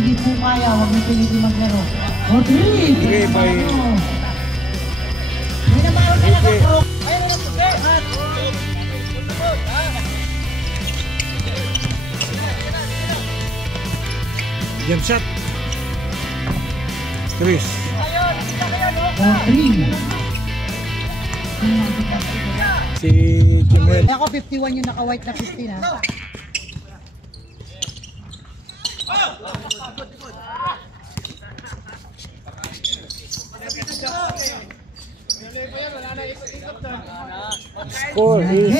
hindi po kaya, huwag niyo pilitin maglaro. O, 3 by... May naman ka nag-crook. Ayun na po, sir. Jump shot. Chris. O, 3. Si Jumel. Ako 51 yung naka-white na 15 ha. Score is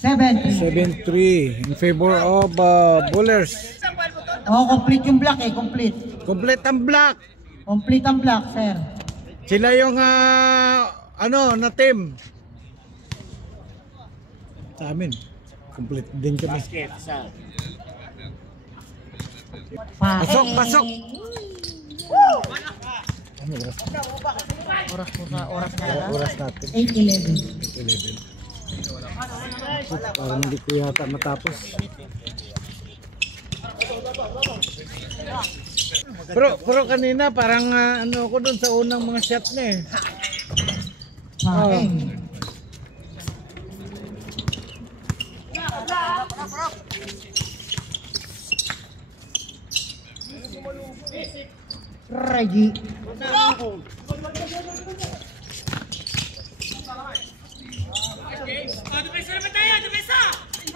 7-3 in favor of Bullers. Oh, complete yung black eh, complete. Complete ang black. Complete ang black, sir. Sila yung ano na team. Sa amin, complete din kami. Pasok, pasok. Ano oras? Oras po sa oras na Oras natin. 8:11. 11. Parang hindi ko yata matapos. Pero kanina parang ano ko dun sa unang mga shot na eh. Okay. Ready.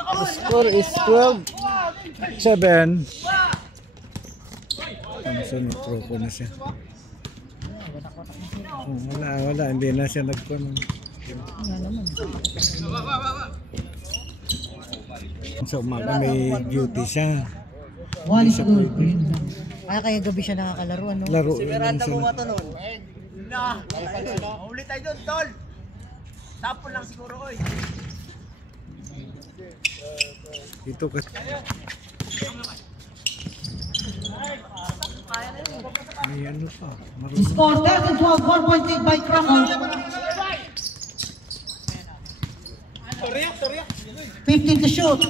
The score is 12-7. Ano siya, nag-pro na siya. Oh, wala, hindi na siya nag-pro. Sa umaga may duty siya. One is good. Kaya gabi siya nakakalaro, ano? Laro Si lang Miranda siya. bumato nun. Ulit tayo doon, tol. Tapon lang siguro, oy. Ito kasi. May ano pa. Score 13-12, 1.8 by Cramo. 15 to shoot.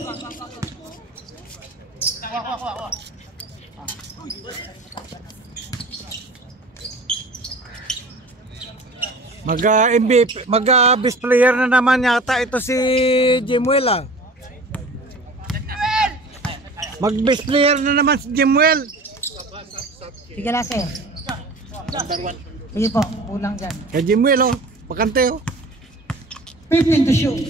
Mag-best player na naman yata ito si Jemuel ah. Mag-best player na naman si Jemuel. Sige lang, sir. Sige po, kulang dyan. Kay Jemuel oh, pakante oh. 15 to shoot.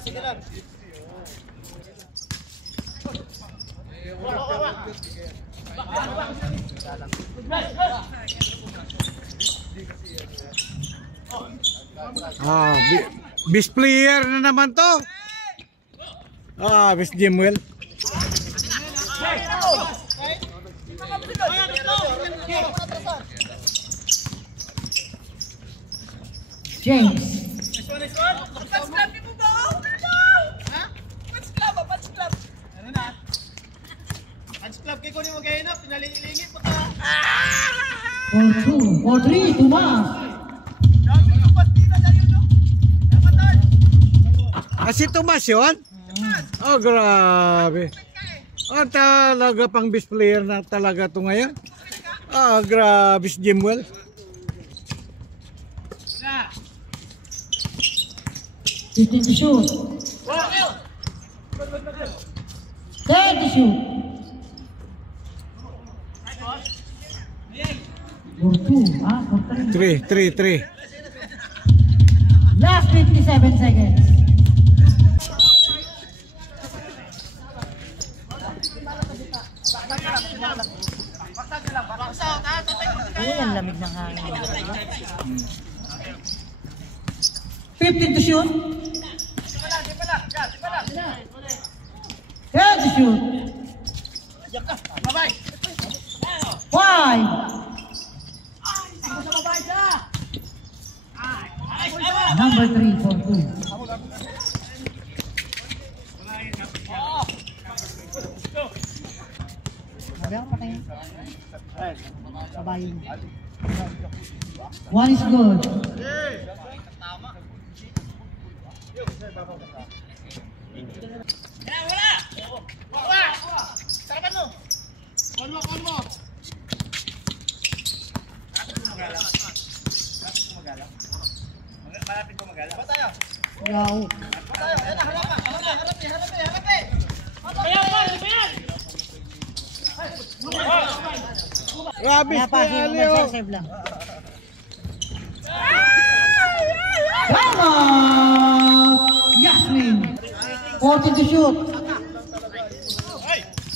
Sige lang. Best player na naman to. Best Jemuel. James. For 3, Tomas. Si Tomas yun? Oh, grabe. Talaga pang best player na talaga to ngayon. Grabe si Jemuel. Fifteen to shoot. 10 to shoot. For 2, for 3. 3. Last 57 seconds. Uy, ang lamig ng hangin. 15 to shoot. 10 to shoot. 5. Number 3 for 2. Sabi ako patayin. Sabayin. 1 is good. Wow. Grabe Kaya pa, si si Ali, oh. save lang. Tama! Yasmin. 40 to shoot.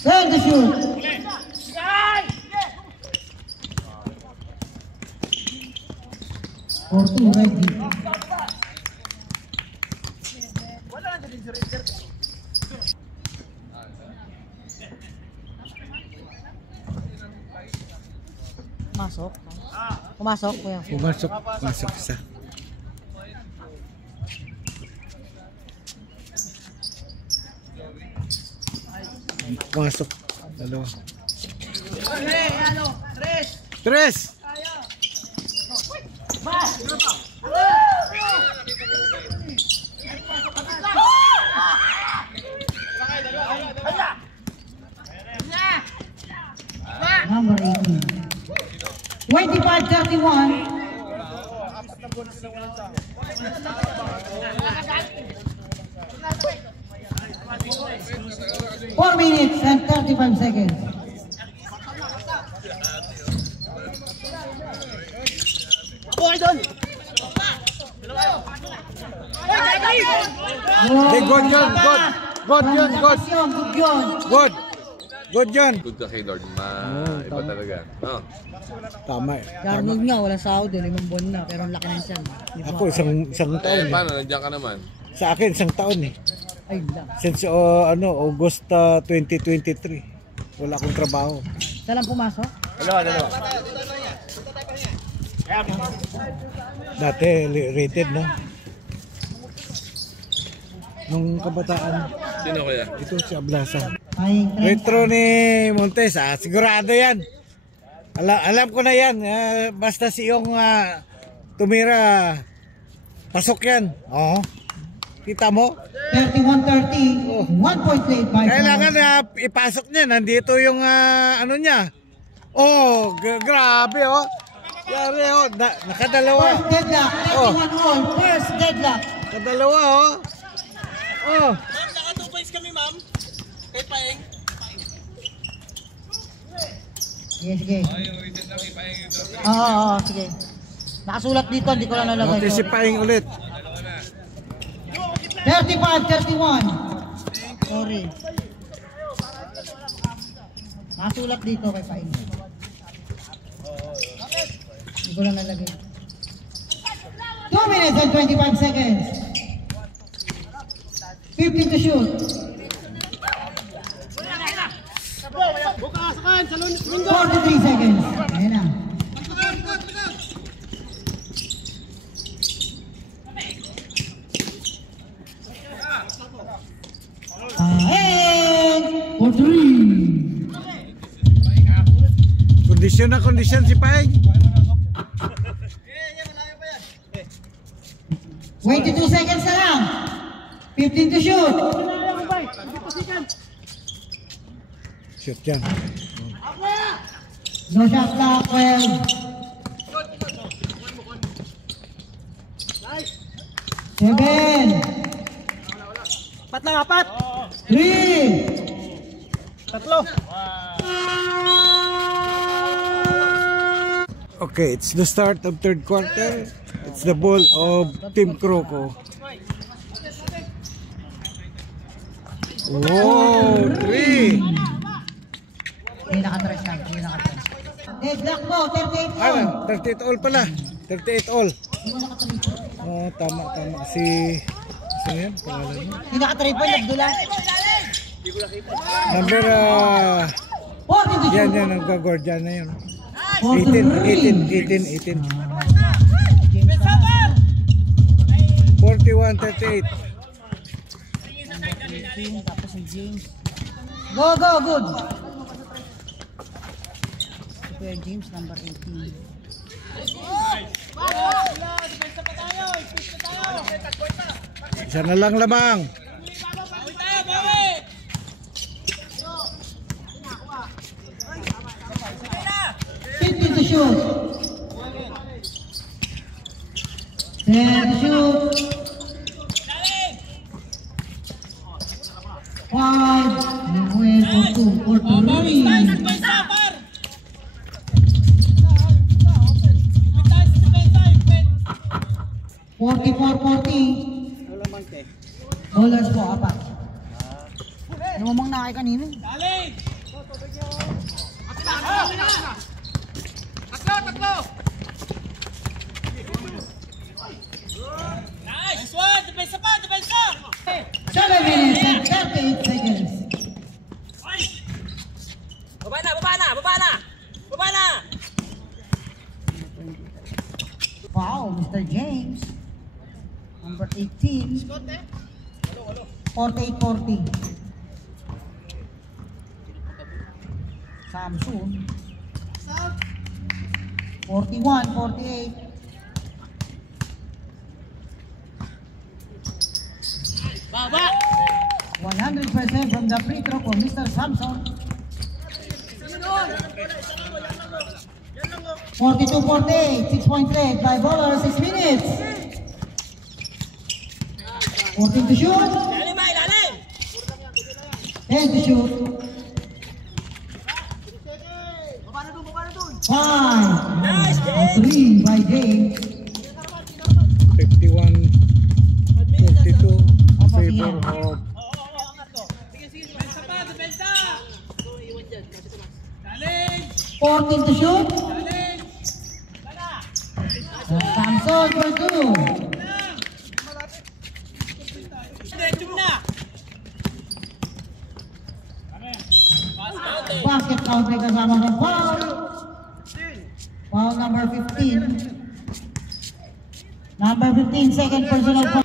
10 to shoot. Ready. Pumasok. Pumasok, kuya. Pumasok isa. Pumasok. Dalawa. Tres! Number 18. 25-31. Four minutes and 35 seconds. Hey, good yun, good. Good yun, good. Good yun. Good. Good yun. Good ka kay Lord. Iba talaga. No? Tama eh. Si Arnold nga, walang sahod eh. 5 buwan na, pero ang laki ng tiyan. Ako isang taon eh. Paano? Nandiyan ka naman. Sa akin isang taon eh. Ay, lang. Since August 2023. Wala akong trabaho. Saan lang pumasok? Dalawa. Dati rated no. Nung kabataan, Sino kaya? ito si Ablasa. Ay, Retro ni Montes, sigurado yan. Alam ko na yan. Basta si yung tumira, pasok yan. Oo. Kita mo? 31-30. 1 point lead by Kailangan ipasok niya. Nandito yung ano niya. Oh, grabe oh. Grabe oh. Nakadalawa. First deadlock. 31 all. First deadlock. Nakadalawa oh. Oh. Ma'am, naka 2 points kami, ma'am. Kay Paeng. Sige. Oo, sige. Nakasulat dito, hindi ko lang nalagay. Anticipating ulit. 35-31. Sorry. Nakasulat dito kay Paing. Hindi ko lang nalagay. 2 minutes and 25 seconds. 15 to shoot. Bukas, kan, sa lunggo. 43 seconds. Ayan na. And for 3. Kondisyon si Paeng. 22 seconds na lang. 15 to shoot. Shoot yan. No shot clock, 12. 7. Apat. 3. Tatlo. Okay, it's the start of third quarter. It's the ball of Team Croco. Wow, 3. Hindi nakatrash na. Hindi nakatrash. Deadlock mo, 38 Ano, all. 38 all pala. 38 all. Oh, tama. Si sino yan? Pangalan mo? Hindi nakatriple, nagdula. Number 40 to yan shoot. nagka-guard dyan na yun. 18. 41-38. Tapos si James. Go, good. Super James, number 18. Isa na lang lamang. 10 to shoot. 5. Manuel for 2. For 3. 44-40. Bowlers po, apat. Namamang na kayo kanina. Tatlo! Nice one! Depensa pa! Depensa! 7 minutes and 38 seconds. Baba na! Baba na! Baba na! Baba na! Wow, Mr. James. Number 18. 48-40. Samsung. 41-48. Baba! 100% from the free throw for Mr. Samson. 42-48. 6-point lead by bowler. 6 minutes. 14 to shoot. Ilalim ba? Ilalim! 10 to shoot. 5. Nice, A 3 by James. 51-42 favor of 14 to shoot. Samson for 2. Basket count may kasama ng foul. Foul number 15. Number 15, second personal foul.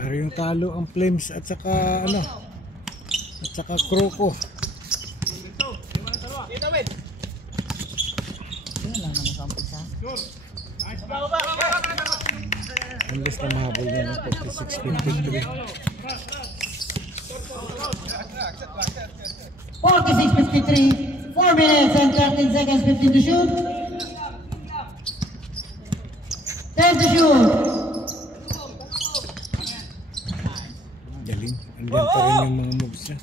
para yung talo ang Flames at saka ano at saka Croco. Unless na mahabol niya ng 46-53. 46-53. 4 minutes and 13 seconds, 15 to shoot. 10 to shoot. Galing. Andyan pa rin yung mga moves niya.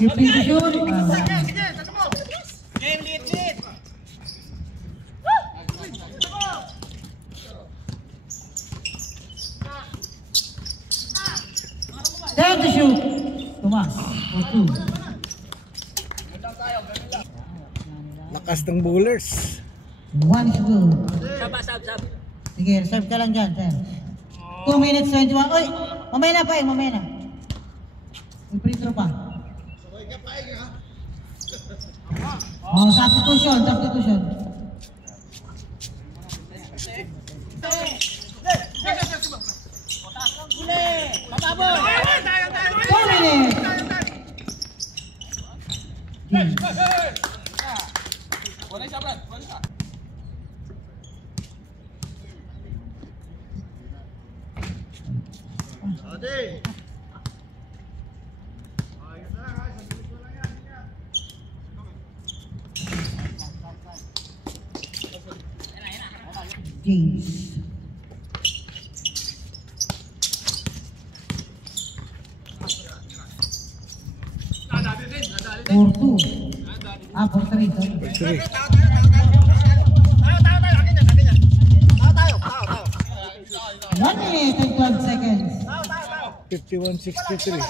Fifteen to shoot. Game lead. 10 to shoot. Tomas for 2. Lakas ng bowlers. 1 is good. Sab. Sige, reserve ka lang dyan, 10. 2 minutes 21. Oy, mamaya na pa eh, mamaya na. May free throw pa. Oh, substitution. Matabo! 2 minutes. James. For 2. For 3. Sorry. 1 minute and 12 seconds. 51-63.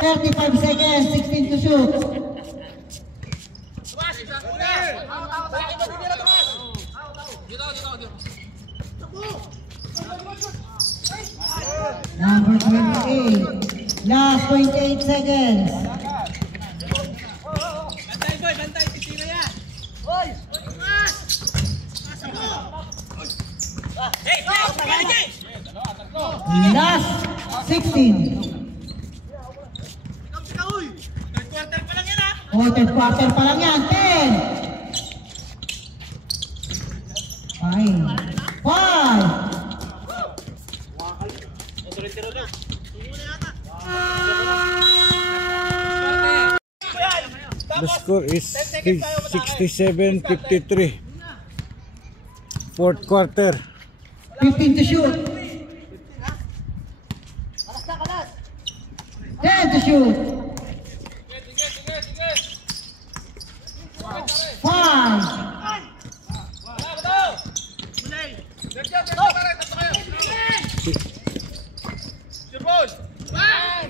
35 seconds. 16 to shoot. Number 28. Last 28 seconds. Bantay, pisina yan! Last 16. Third quarter pa lang yan ha! Third quarter pa lang yan. 10. 5. The score is 67-53. Fourth quarter. 15 to shoot. 10 to shoot. 5.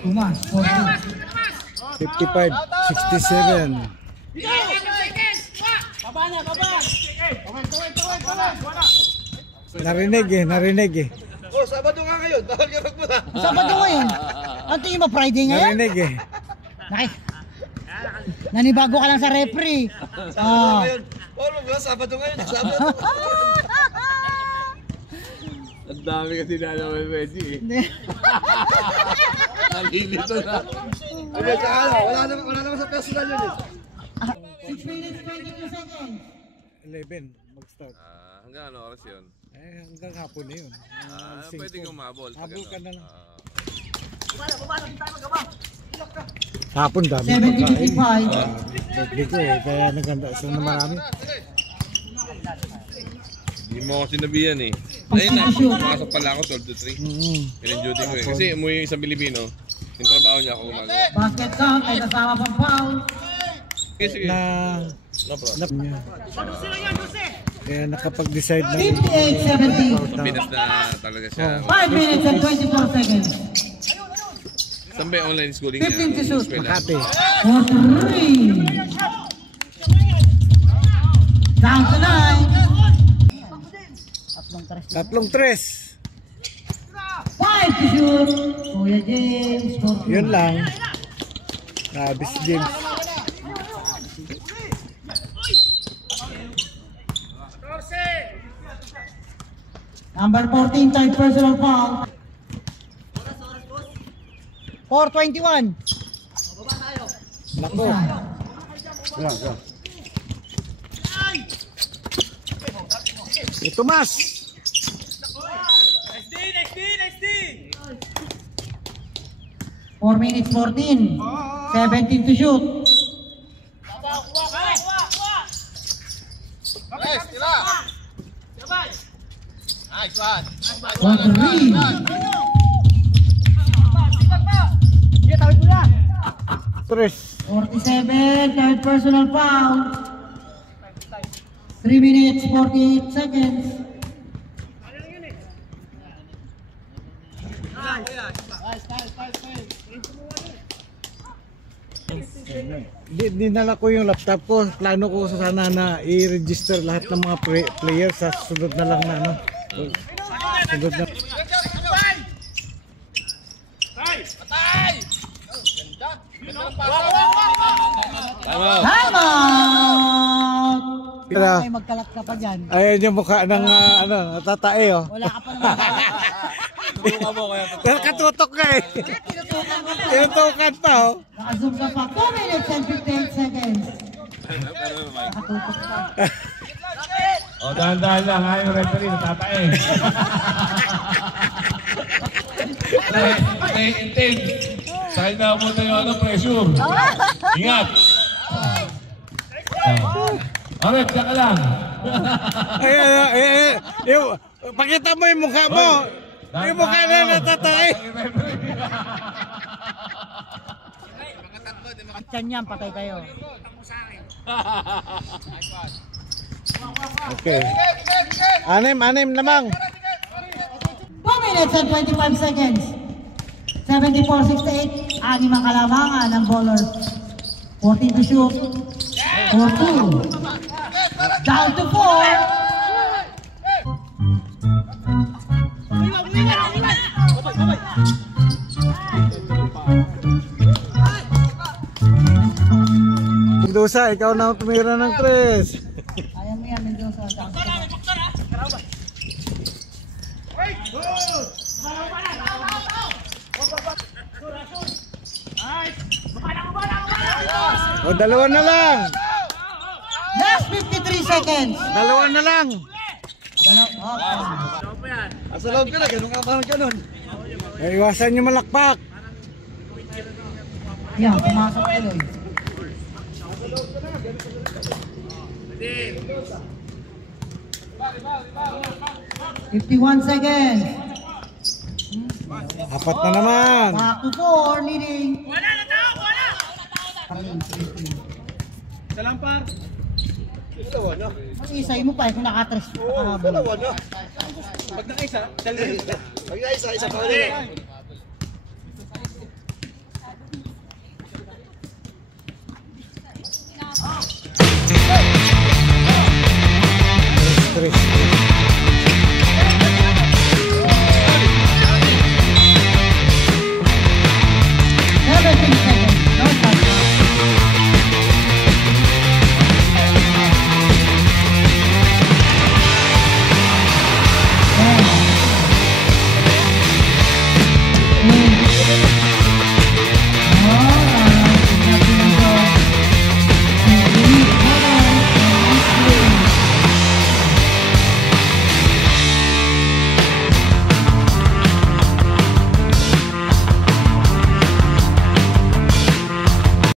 Tumas. 55-67. Narinig eh. Oh, Sabado nga ngayon. Bawal ka magmula. Sabado ngayon. Ang tingin mo, Friday ngayon? Narinig eh. Nanibago ka lang sa referee. Oh. Bawal magmula. Sabado ngayon. Sabado. Ang dami kasi na naman, Reggie. Nalilito na. Wala naman sa personal yun eh. 6 minutes, 22 seconds. 11 mag-start. Hanggang ano oras yun? Hanggang hapon na yun. Pwedeng umabol. Habol ka na lang. Ah. Hapon dami. 70-55. Birthday ko eh, kaya naganda sila na marami. Hindi mo ako sinabihan eh. Ayun na, pumasok pala ako 12 to 3. Yun ang duty ko eh. Kasi umuwi yung isang Pilipino, yung trabaho niya ako gumagawa. Basket count ay kasama pang foul. Sige, sige. Na niya. Kaya nakapag-decide na 58-70. Pinas na talaga siya. 5 minutes and 24 seconds. Saan ba yung online schooling niya? 15 to shoot. Makati. For 3. Down to 9. Tatlong tres. 5 to shoot. Kuya James. For 2. Yun lang. Nabis James. Number 14, third personal foul. 4:21. Lako. Ito mas. Next D! 4 minutes 14. 17 to shoot. Nice, tila! Nice one! For 3. Tres. 47, third personal foul. 3 minutes 48 seconds. Dinala ko yung laptop ko. Plano ko sana na i-register lahat ng mga players sa sunod na lang na ano. Sunod na. Patay! Tama! Time out! Kaya, Ay, magkalat ka pa dyan. ayan yung mukha ng natatae oh. Wala ka pa naman. Pero katutok ka eh. Tinutukan pa oh. Naka-zoom ka pa. 2 minutes and 58 seconds. Nakatutok pa. O, dahan-dahan lang ha, yung referee, natatae. Nai-intend. Sa'yo na mo yung ano, pressure. Ingat. Alright, diyan ka lang. Pakita mo yung mukha mo. Yung mukha na natatae. At yan yan, patay kayo. Okay. Anim lamang. 2 minutes and 25 seconds. 74-68. Anim ang kalamangan ng bowler. 14 to shoot. 4-2. Down to 4. Mendoza, ikaw na ang tumira ng tres. Ayaw mo yan, Mendoza. O, dalawa na lang. Last 53 seconds. Dalawa na lang. Asa loob ka na, ganun ka parang ganun. Iwasan nyo malakpak. Yan, pumasok tuloy. seconds. Apat na naman. Back to 4, leading. Mag-isay mo pa kung nakatres ka kahabol. Pag isa pa ulit. Stress.